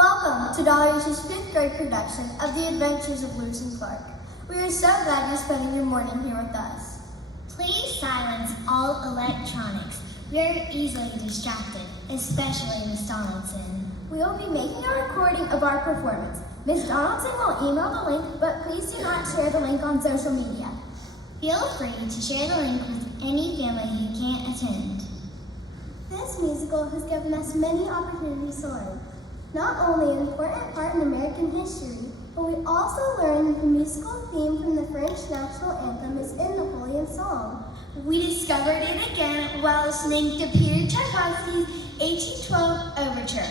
Welcome to Dollar Use's 5th grade production of The Adventures of Lewis and Clark. We are so glad you're spending your morning here with us. Please silence all electronics. We're easily distracted, especially Miss Donaldson. We will be making a recording of our performance. Miss Donaldson will email the link, but please do not share the link on social media. Feel free to share the link with any family who can't attend. This musical has given us many opportunities to learn. Not only an important part in American history, but we also learned that the musical theme from the French national anthem is in Napoleon's song. We discovered it again while listening to Peter Tchaikovsky's 1812 Overture.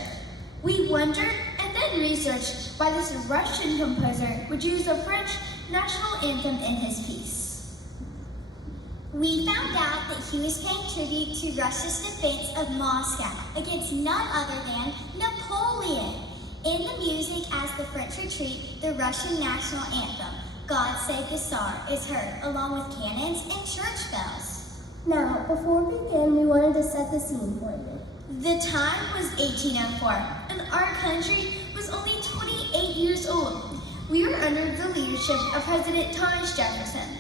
We wondered and then researched why this Russian composer would use the French national anthem in his piece. We found out that he was paying tribute to Russia's defense of Moscow against none other than Napoleon. In the music as the French retreat, the Russian national anthem, God Save the Tsar, is heard along with cannons and church bells. Now, before we begin, we wanted to set the scene for you. The time was 1804, and our country was only 28 years old. We were under the leadership of President Thomas Jefferson.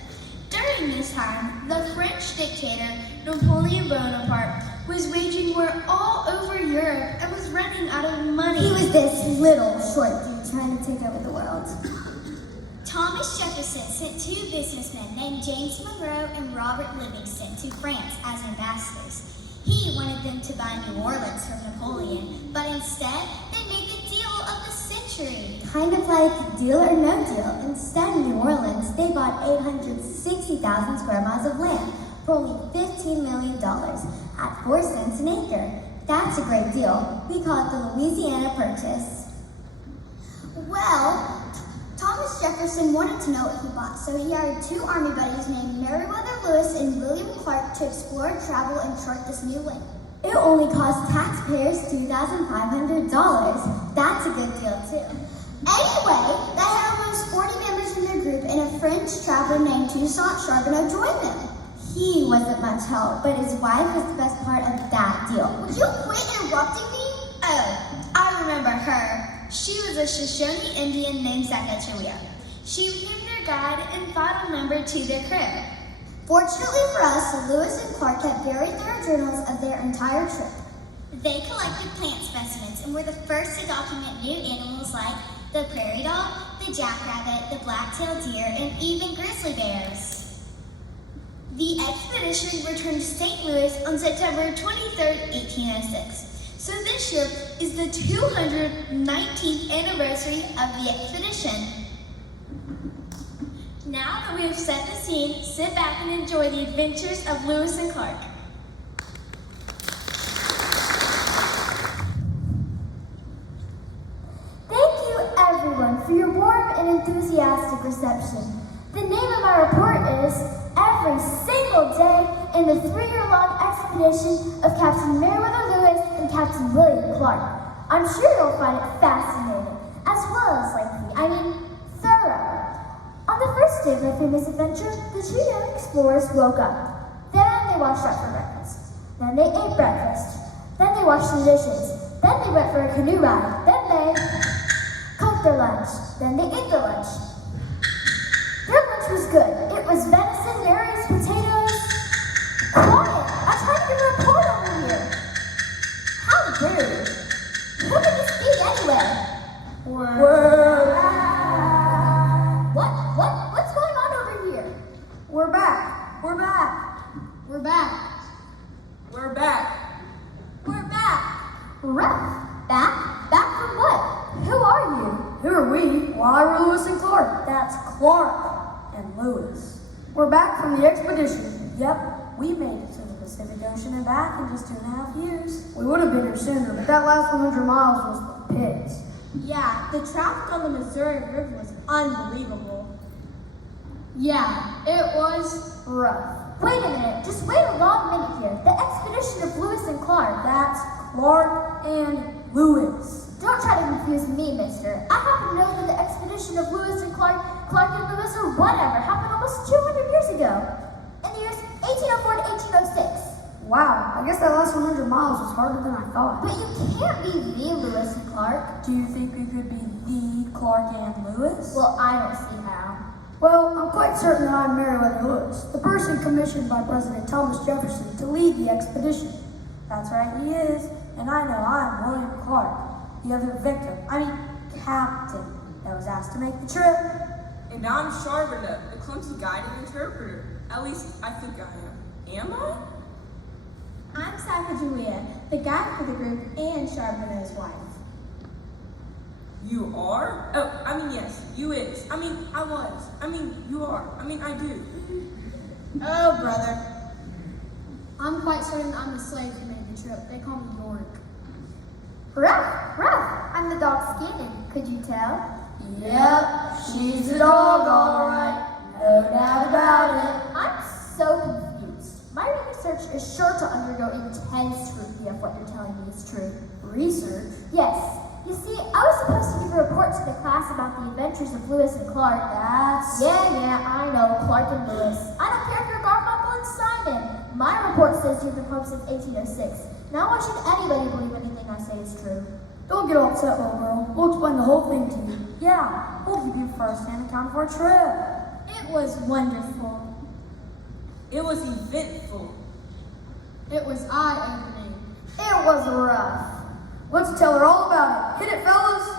During this time, the French dictator, Napoleon Bonaparte, was waging war all over Europe and was running out of money. He was this little short dude trying to take over the world. Thomas Jefferson sent two businessmen named James Monroe and Robert Livingston to France as ambassadors. He wanted them to buy New Orleans from Napoleon, but instead they made the deal of the century. Kind of like Deal or No Deal. Instead, in New Orleans, they bought 860,000 square miles of land for only $15 million at 4 cents an acre. That's a great deal. We call it the Louisiana Purchase. Well, Thomas Jefferson wanted to know what he bought, so he hired two army buddies named Meriwether Lewis and William Clark to explore, travel, and chart this new land. It only cost taxpayers $2,500. That's a good deal, too. Anyway, they had almost 40 members in their group, and a French traveler named Toussaint Charbonneau joined them. He wasn't much help, but his wife was the best part of that deal. Would you quit interrupting me? Oh, I remember her. She was a Shoshone Indian named Sacagawea. She became their guide and final member to their crew. Fortunately for us, Lewis and Clark kept very thorough journals of their entire trip. They collected plant specimens and were the first to document new animals like the prairie dog, the jackrabbit, the black-tailed deer, and even grizzly bears. The expedition returned to St. Louis on September 23, 1806. So this year is the 219th anniversary of the expedition. Now that we have set the scene, sit back and enjoy the adventures of Lewis and Clark. Thank you, everyone, for your warm and enthusiastic reception. The name of our report is Every Single Day in the 3-year-long expedition of Captain Meriwether Lewis and Captain William Clark. I'm sure you'll find it fascinating, as well as thorough. On the first day of their famous adventure, the two young explorers woke up. Then they washed up for breakfast. Then they ate breakfast. Then they washed the dishes. Then they went for a canoe ride. Then they cooked their lunch. Then they ate their lunch. Their lunch was good. It was venison, berries, potatoes. Quiet! I'm trying to give a report over here. How rude. Who did you speak anyway? What's going on over here? We're back. We're back. We're back. We're back. We're back. Ref, back? Back from what? Who are you? Who are we? Why, we're Lewis and Clark. That's Clark and Lewis. We're back from the expedition. Yep, we made it to the Pacific Ocean and back in just 2.5 years. We would have been here sooner, but that last 100 miles was the pits. Yeah, the traffic on the Missouri River was unbelievable. Yeah, it was rough. Wait a minute, just wait a long minute here. The expedition of Lewis and Clark. That's Clark and Lewis. Don't try to confuse me, mister. I happen to know that the expedition of Lewis and Clark and Lewis or whatever happened almost 200 years ago. In the years 1804 to 1806. Wow, I guess that last 100 miles was harder than I thought. But you can't be the Lewis and Clark. Do you think we could be the Clark and Lewis? Well, I don't see how. Well, I'm quite certain that I'm Meriwether Lewis, the person commissioned by President Thomas Jefferson to lead the expedition. That's right, he is. And I know I'm William Clark, the other captain that was asked to make the trip. And I'm Charbonneau, the clumsy guide and interpreter. At least, I think I am. Am I? I'm Sacagawea, the guide for the group and Charbonneau's wife. You are? Oh, yes, you is. I was. You are. I do. Oh, brother. I'm quite certain I'm the slave who made the trip. They call me York. Ruff, I'm the dog Skinnin. Could you tell? Yep, she's the dog, all right. No doubt about it. I'm so confused. My research is sure to undergo intense scrutiny if what you're telling me is true. Research? Yes. You see, I was supposed to give a report to the class about the adventures of Lewis and Clark. Yeah, I know, Clark and Lewis. I don't care if you're Garfunkel and Simon. My report says you've been home since 1806. Now why should anybody believe anything I say is true? Don't get all upset, little girl. We'll explain the whole thing to you. Yeah, we'll give you first-hand account of our trip. It was wonderful. It was eventful. It was eye-opening. It was rough. Let's tell her all about it. Hit it, fellas.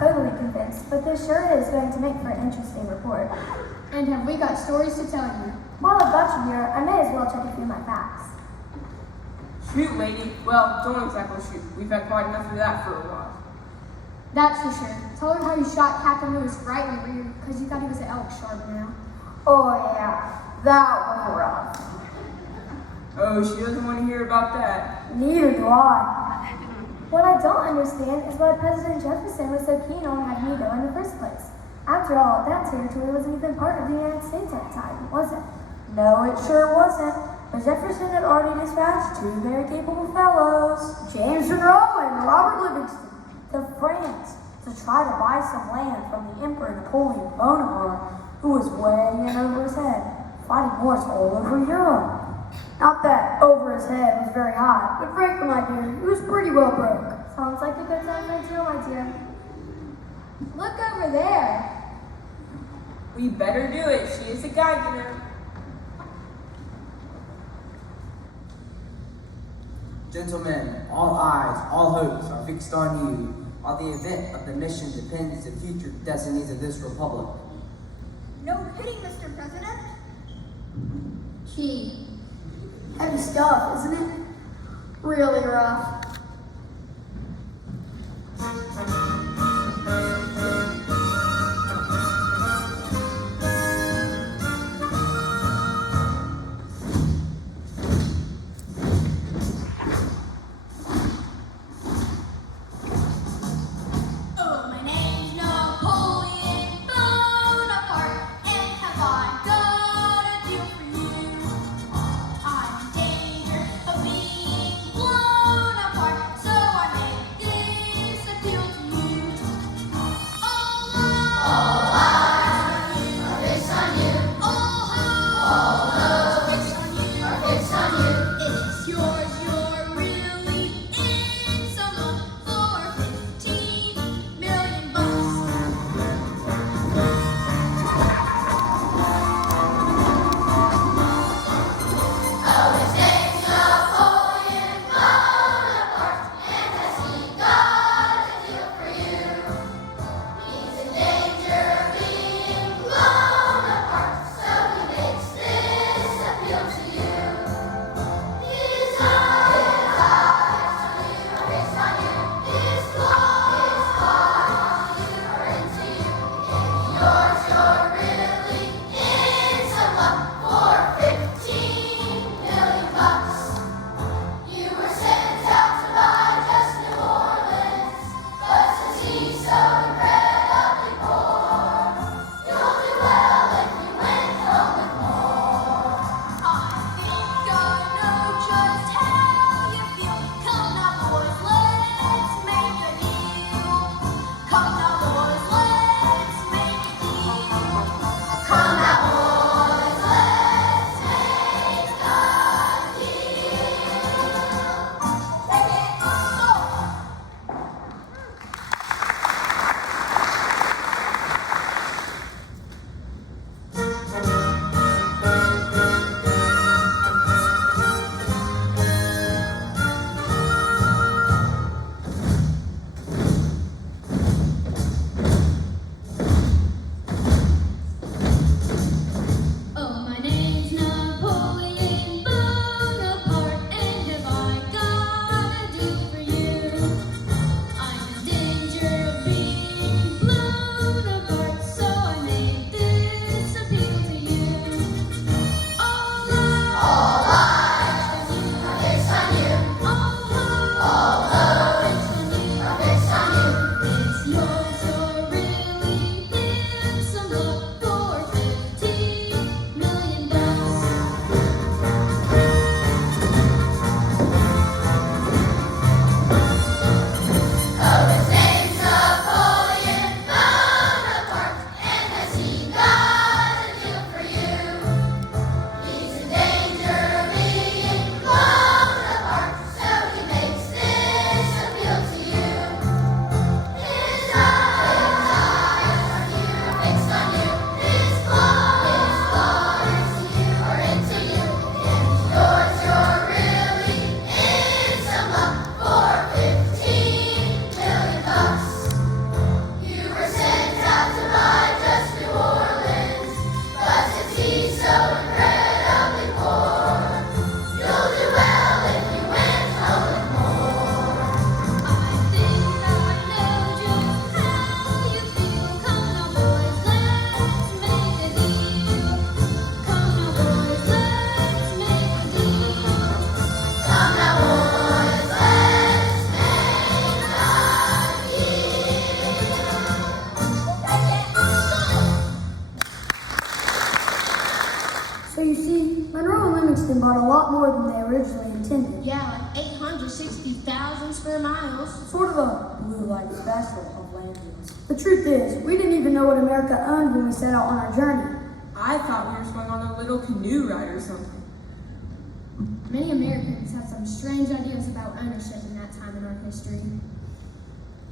totally convinced, but this sure is going to make for an interesting report. And have we got stories to tell you? While I've got you here, I may as well check a few of my facts. Shoot, lady. Well, don't exactly shoot. We've had quite enough of that for a while. That's for sure. Tell her how you shot Captain Lewis right in the rear because you thought he was an elk Charbonneau. Oh yeah, that was rough. Oh, she doesn't want to hear about that. Neither do I. What I don't understand is why President Jefferson was so keen on having me go in the first place. After all, that territory wasn't even part of the United States at the time, was it? No, it sure wasn't. But Jefferson had already dispatched two very capable fellows, James Monroe and Robert Livingston, to France to try to buy some land from the Emperor Napoleon Bonaparte, who was way in over his head, fighting wars all over Europe. Not that over his head was very high, but frankly, my dear, he was pretty well broke. Sounds like a good time for a deal, my dear. Look over there. We better do it. She is a guide, you know. Gentlemen, all eyes, all hopes are fixed on you. On the event of the mission depends the future destinies of this republic. No kidding, Mr. President. Gee, heavy stuff, isn't it? Really rough. Oh, my name's Napoleon Bonaparte, and have I got a deal for you? I'm in danger of being blown apart, so I make this appeal to you. All eyes are fixed on you. All hopes are fixed on you. It's yours, you're really in some luck for 15 million bucks. Oh, his name's Napoleon Bonaparte, and has he got a deal for you? He's in danger of being blown apart, so he makes this appeal to you. His eyes are fixed on you. His claws are into you. If yours, you're really in some luck for 15 million bucks. You were sent out to buy just New Orleans, but since he's so incredibly poor, you'll do well if you went home with more. I think I know just how you feel. Come now, boys, let's make a deal. Come now, boys, let's make a deal. Come now, boys, let's make a deal. Take it, go! Oh, my name's Napoleon Bonaparte, and have I got a deal for you? I'm in danger of being blown apart, so I made this appeal to you. All eyes are fixed on you. All hopes are fixed on you. It's yours, you're really in some luck for 15 million bucks. Oh, his name's Napoleon Bonaparte, and has he got a deal for you? He's in danger of being blown apart, so he makes this appeal to you. His eyes are fixed on you. His claws are into you. If yours, you're really in some luck for 15 million bucks. You were sent out to buy just New Orleans, but since he's so incredibly poor, you'll do well if you went home with more. I think I know just how you feel. Come now, boys, let's make a deal. Come now, boys, let's make a deal. Come now, boys, let's make a deal. So you see, Monroe and Livingston bought a lot more than they originally intended. Yeah, like 860,000 square miles. Sort of a blue light special of land deals. The truth is, we didn't even know what America owned when we set out on our journey. I thought we were going on a little canoe ride or something. Many Americans have some strange ideas about ownership in that time in our history.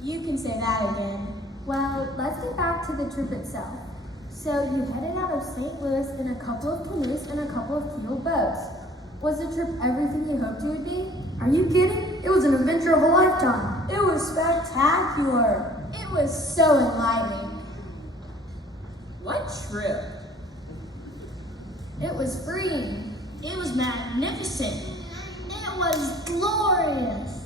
You can say that again. Well, let's get back to the trip itself. So you headed out of St. Louis in a couple of canoes and a couple of keeled boats. Was the trip everything you hoped it would be? Are you kidding? It was an adventure of a lifetime. It was spectacular. It was so enlightening. What trip? It was freeing. It was magnificent. It was glorious.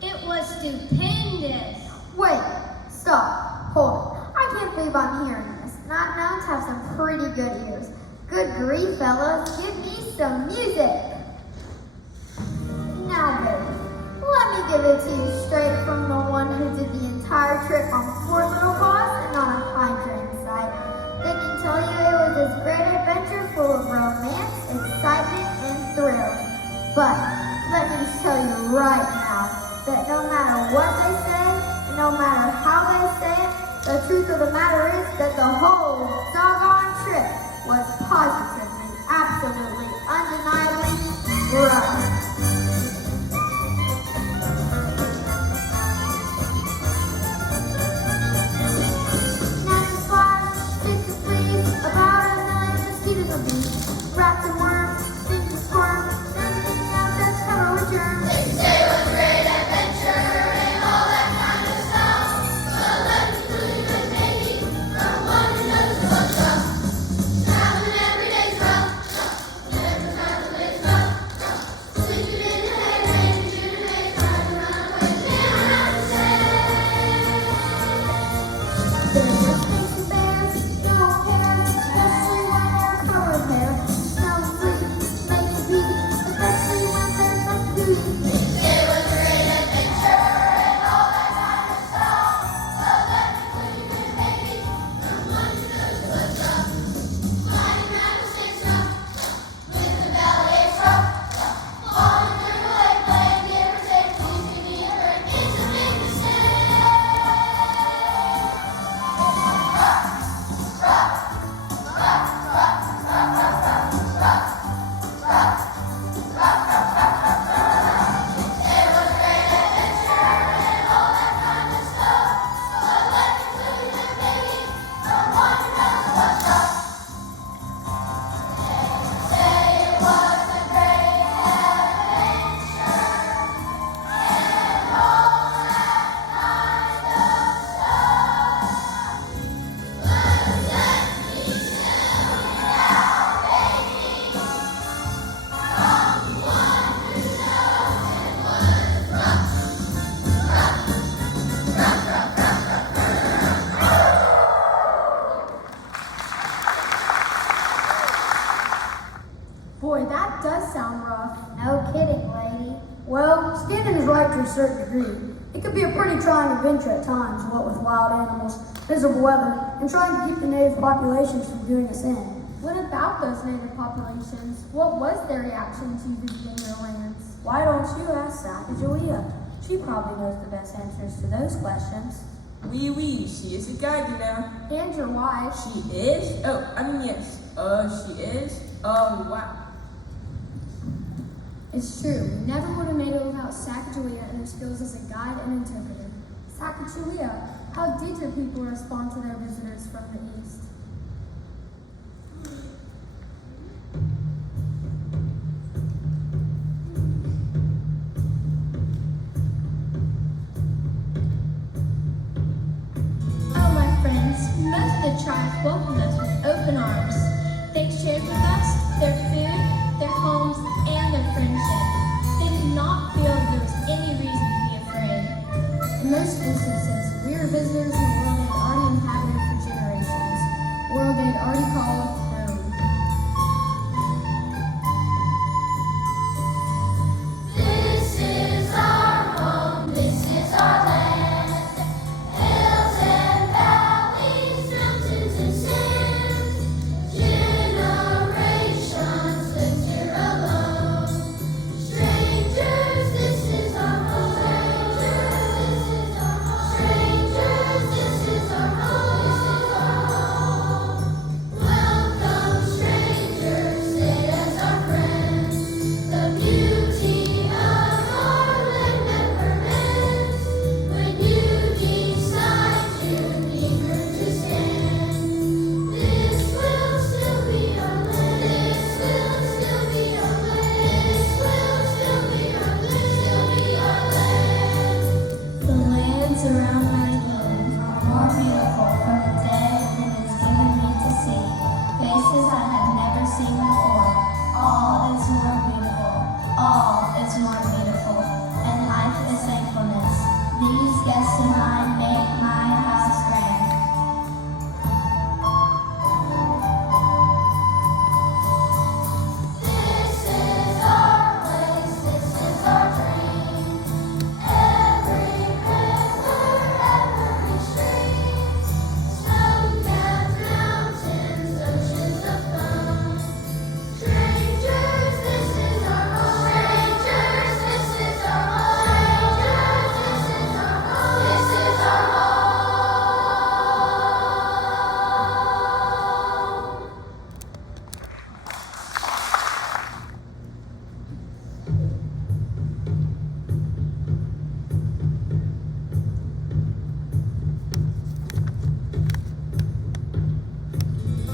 It was stupendous. Wait, stop, hold it. I can't believe I'm hearing this. Not known to have some pretty good ears. Good grief, fellas, give me some music. Now, baby, let me give it to you straight from the one who did the entire trip on 4 little paws and on a pine train site. They can tell you it was this great adventure full of romance, excitement, and thrills. But let me tell you right now that no matter what they say, and no matter how they say it, the truth of the matter is that the whole doggone trip was positively, absolutely, undeniably right. Gnats, flies, ticks and fleas, about a million mosquitoes and bees, rats and worms, things and squirms, anything else that's covered with germs. There's no snakes and bears, no hairs, especially when they're covered with hair. Smells sweet, makes you pee, especially when there's nothing to eat. Boy, that does sound rough. No kidding, lady. Well, Stanton is right to a certain degree. It could be a pretty trying adventure at times, what with wild animals, miserable weather, and trying to keep the native populations from doing us in. What about those native populations? What was their reaction to visiting their lands? Why don't you ask Sacagawea? She probably knows the best answers to those questions. Oui, she is a guide, you know. And your wife. She is? Oh, I mean, yes. She is? Oh, wow. It's true. We never would have made it without Sacagawea and her skills as a guide and interpreter. Sacagawea, how did your people respond to their visitors from the east? Oh, my friends, most of the tribes welcomed us with open arms. They shared with us their food, their homes, and their friendship. They did not feel there was any reason to be afraid. In most instances, we were visitors in a world they had already inhabited for generations, a world they had already called home. Strangers, this is our home. lands around my dwelling are more beautiful from the day it is given me to see. Faces I have never seen before. All is more beautiful. All is more beautiful. And life is thankfulness. These guests of mine make my house grand. This is our place. This is our dream. Every river, every stream, snow-capped mountains, oceans of foam. Strangers, this is our home. Strangers, this is our home. Strangers, this is our home. This is our home.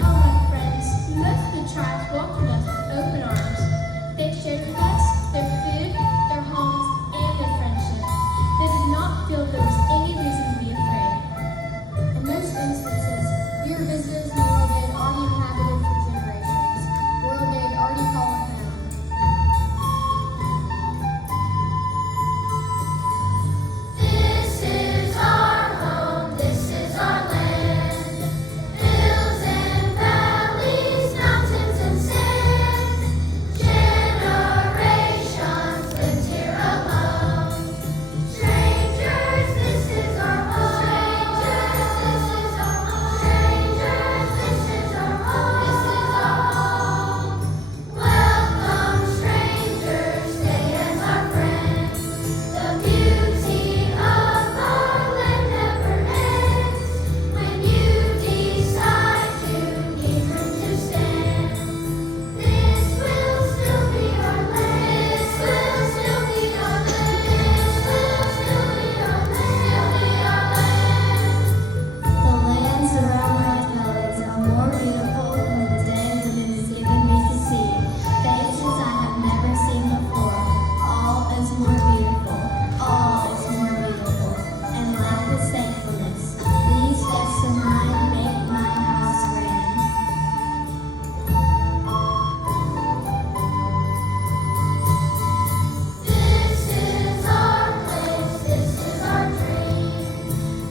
All my friends, most of the tribes welcomed us with open arms. They shared with us their food, their homes, and their friendship. They did not feel there was any reason to be afraid. In most instances, we were visitors in a world they had already inhabited for generations, a world they had already called home. This is our home, this is our land. Hills and valleys, mountains and sand. Generations lived here alone. Strangers, this is our home. Strangers, this is our home. Strangers, this is our home. This is our home. Welcome, strangers, stay as our friends. The beauty of our land never ends. When you decide you need room to stand, this will still be our land. This will still be our land. This will still be our land. The lands around my dwellings are more beautiful than the day that it is given me to see. Faces I have never seen before. All is more beautiful. All is more beautiful. And life is thankfulness. These guests of mine make my house grand. This is our place. This is our dream.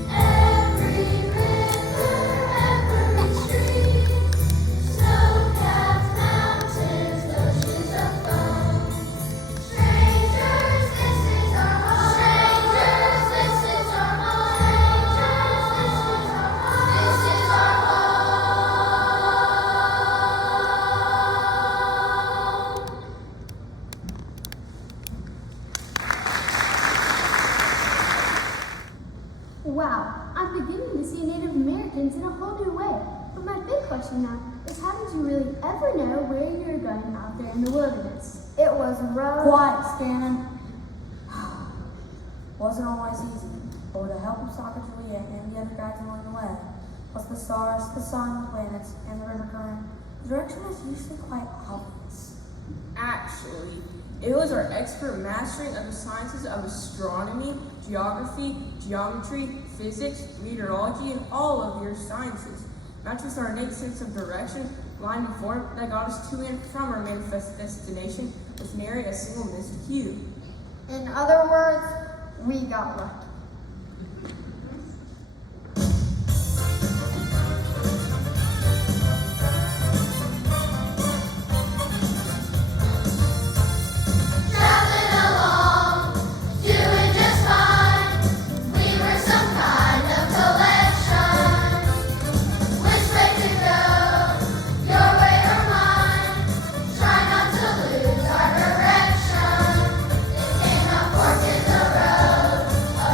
Every river, every stream, snow-capped mountains, oceans of foam. Strangers, this is our home. Strangers, this is our home. Strangers, this is our home. This is our home. Wow, I'm beginning to see Native Americans in a whole new way. But my big question now is how did you really ever know where you were going out there in the wilderness? It was rough. Quiet, Scannon. Wasn't always easy, but with the help of Soccer Juliet and the other guides along the way, plus the stars, the sun, the planets, and the river current, the direction was usually quite obvious. Actually, it was our expert mastering of the sciences of astronomy, geography, geometry, physics, meteorology, and all of your sciences, matched with our innate sense of direction, line and form, that got us to and from our manifest destination with nary a single missed cue. In other words, we got lucky. Traveling along, doing just fine. We were some kind of collection. Which way to go? Your way or mine? Try not to lose our direction. It came a fork in the road, a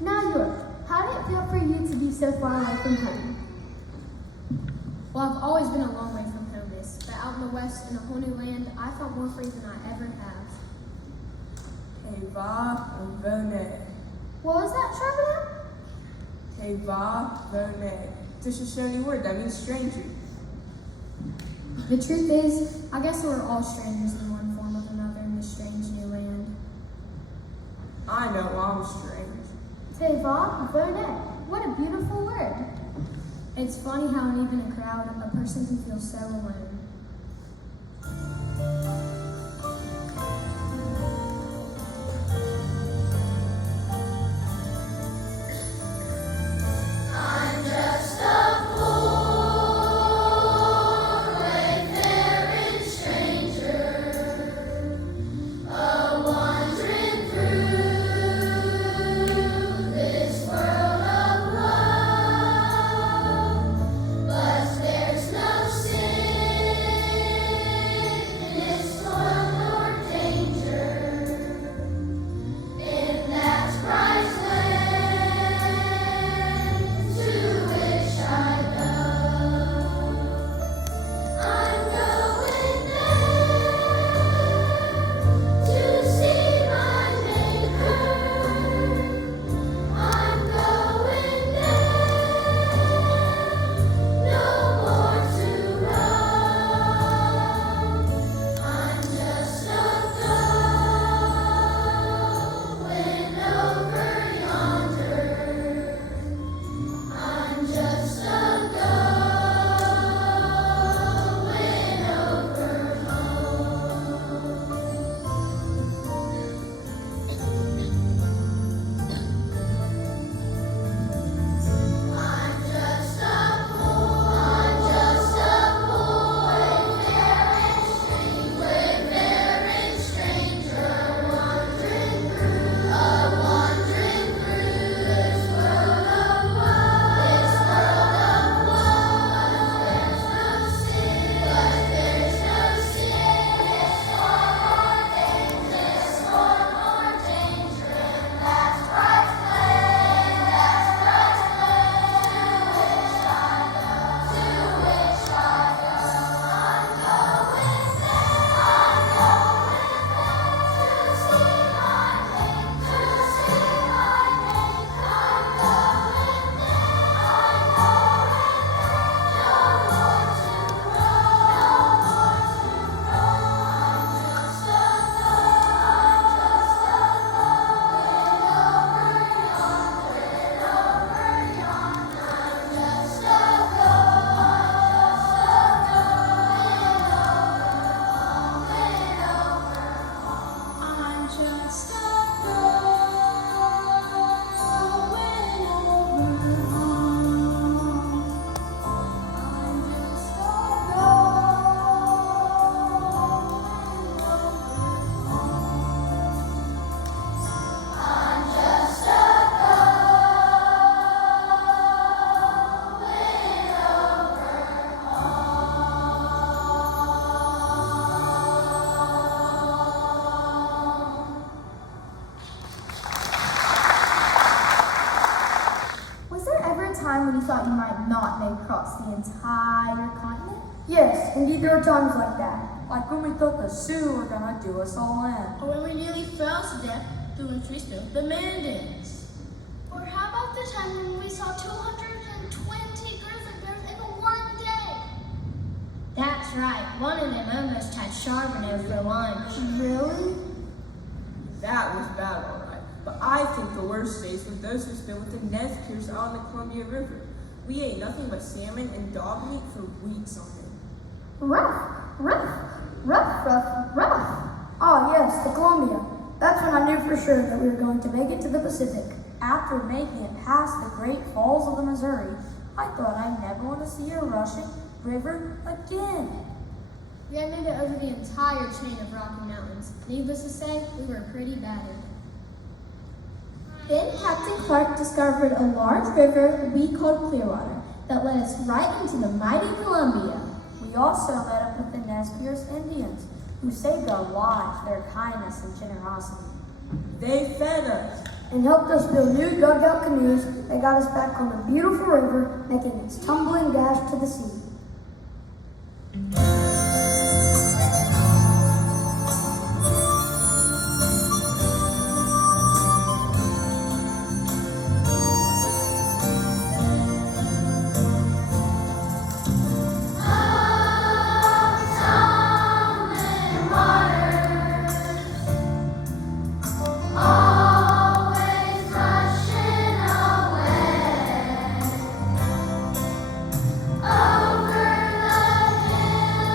Now, York, how did it feel for you to be so far away from home? Well, I've always been a long way from home, miss, but out in the West in a whole new land, I felt more free than I ever have. Te va vone. What was that, Charbonneau? Te va vone. It's a Shoshone word that means stranger. The truth is, I guess we're all strangers in one form or another in this strange new land. I know I'm strange. Te va vone. What a beautiful word. It's funny how in even a crowd, a person can feel so alone. When you thought you might not make across the entire continent? Yes, indeed there are times like that. Like when we thought the Sioux were gonna do us all in. Or when we nearly fell to death doing treason with the Mandans. Or how about the time when we saw 220 grizzly bears in one day? That's right. One of them almost had Charbonneau for lunch. Really? That was bad, all right. But I think the worst days were those who spent with the Nez Perce out on the Columbia River. We ate nothing but salmon and dog meat for weeks on end. Rough. Oh yes, the Columbia. That's when I knew for sure that we were going to make it to the Pacific. After making it past the Great Falls of the Missouri, I thought I'd never want to see a Russian river again. We had made it over the entire chain of Rocky Mountains. Needless to say, we were pretty battered. Then Captain Clark discovered a large river we called Clearwater that led us right into the mighty Columbia. We also met up with the Nez Perce Indians, who saved our lives, their kindness and generosity. They fed us. and helped us build new dugout canoes that got us back on the beautiful river, making its tumbling dash to the sea. Over the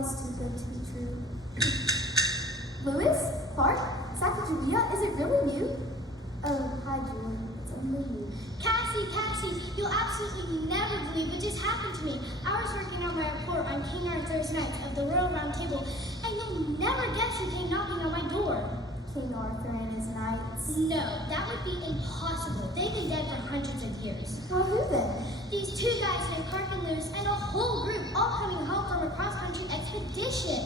lies too good to be true. Louis? Bart? Sacagawea? Is it really you? Oh, hi, Julie. It's only you. Cassie, you'll absolutely never believe what just happened to me. I was working on my report on King Arthur's Knights of the Royal Round Table, and you'll never guess who came knocking on my door. King Arthur and his knights. No, that would be impossible. They've been dead for hundreds of years. Well, who then? These two guys named Clark and Lewis and a whole group all coming home from a cross-country expedition.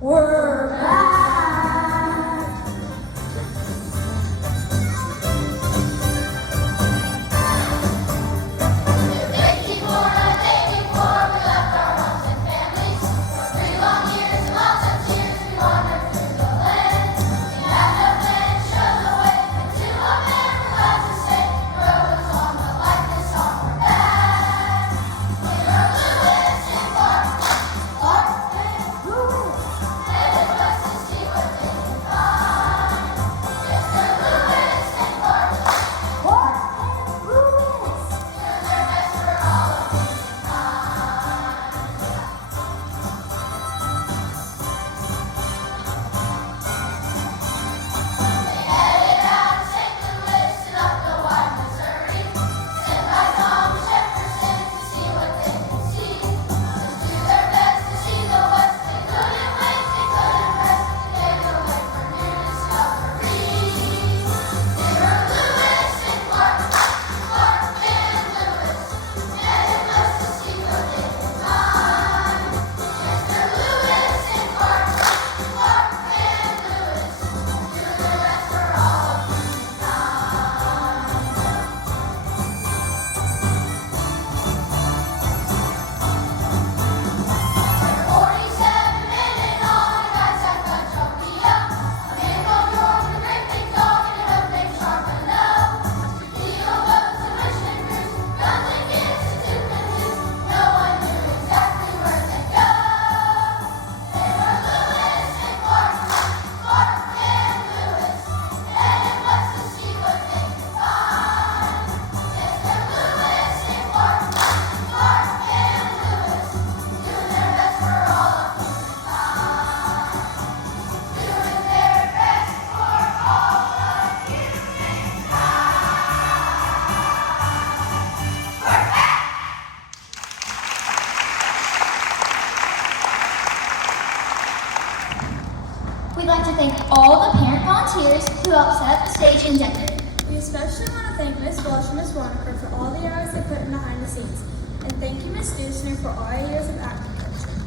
We're back! We'd like to thank all the parent volunteers who helped set up the stage and decorate. We especially want to thank Miss Welsh and Miss Wanniker for all the hours they put in behind the scenes. And thank you, Miss Dusner, for all your years of acting coaching.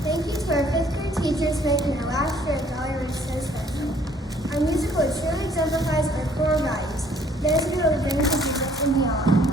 Thank you to our 5th grade teachers for making our last year at Jolly Ridge so special. Our musical truly exemplifies our core values, those who are driven to Jesus and beyond.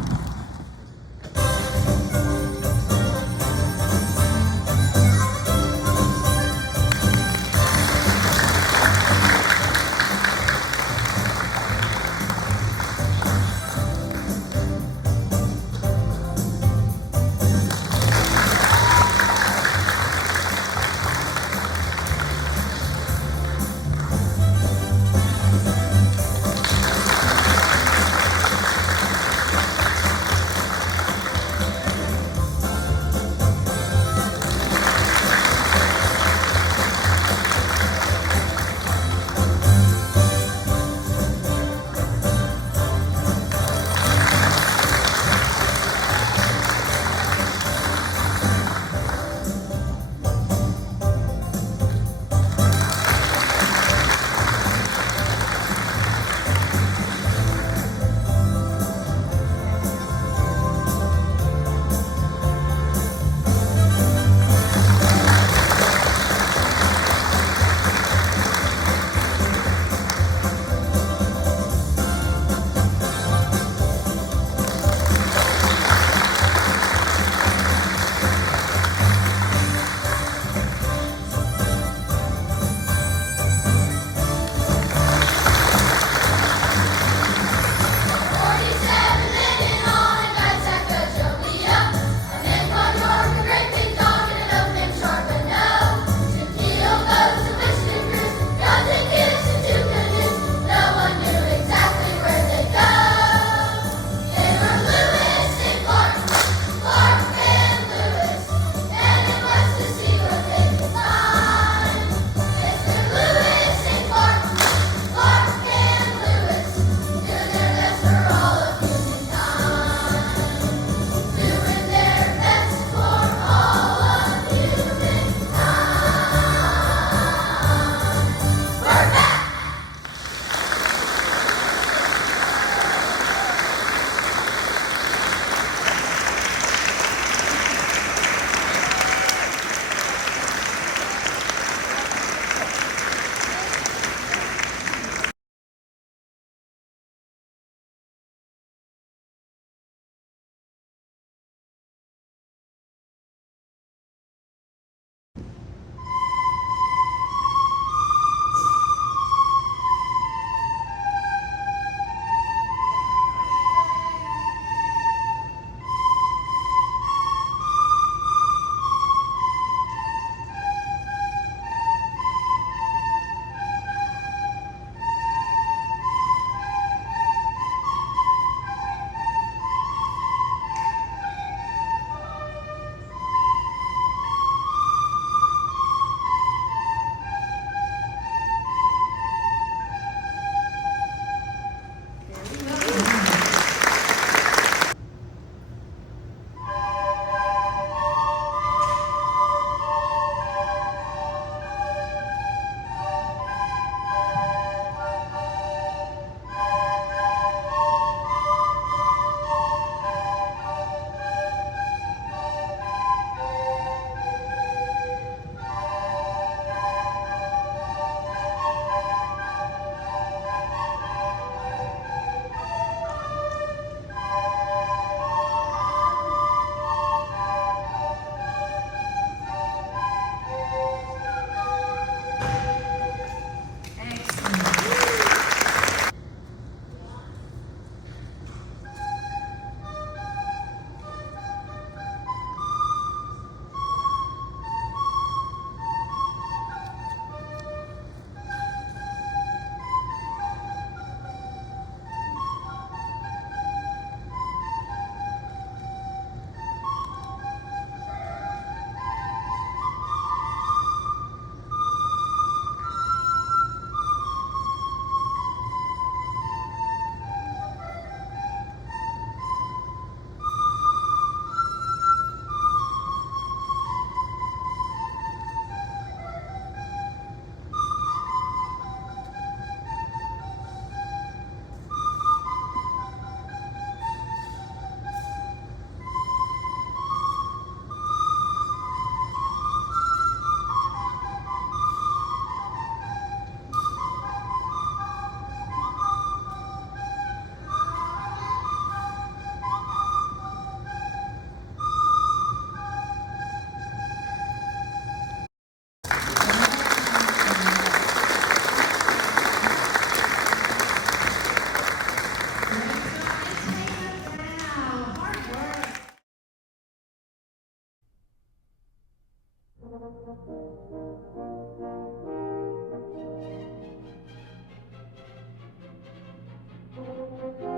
Thank you.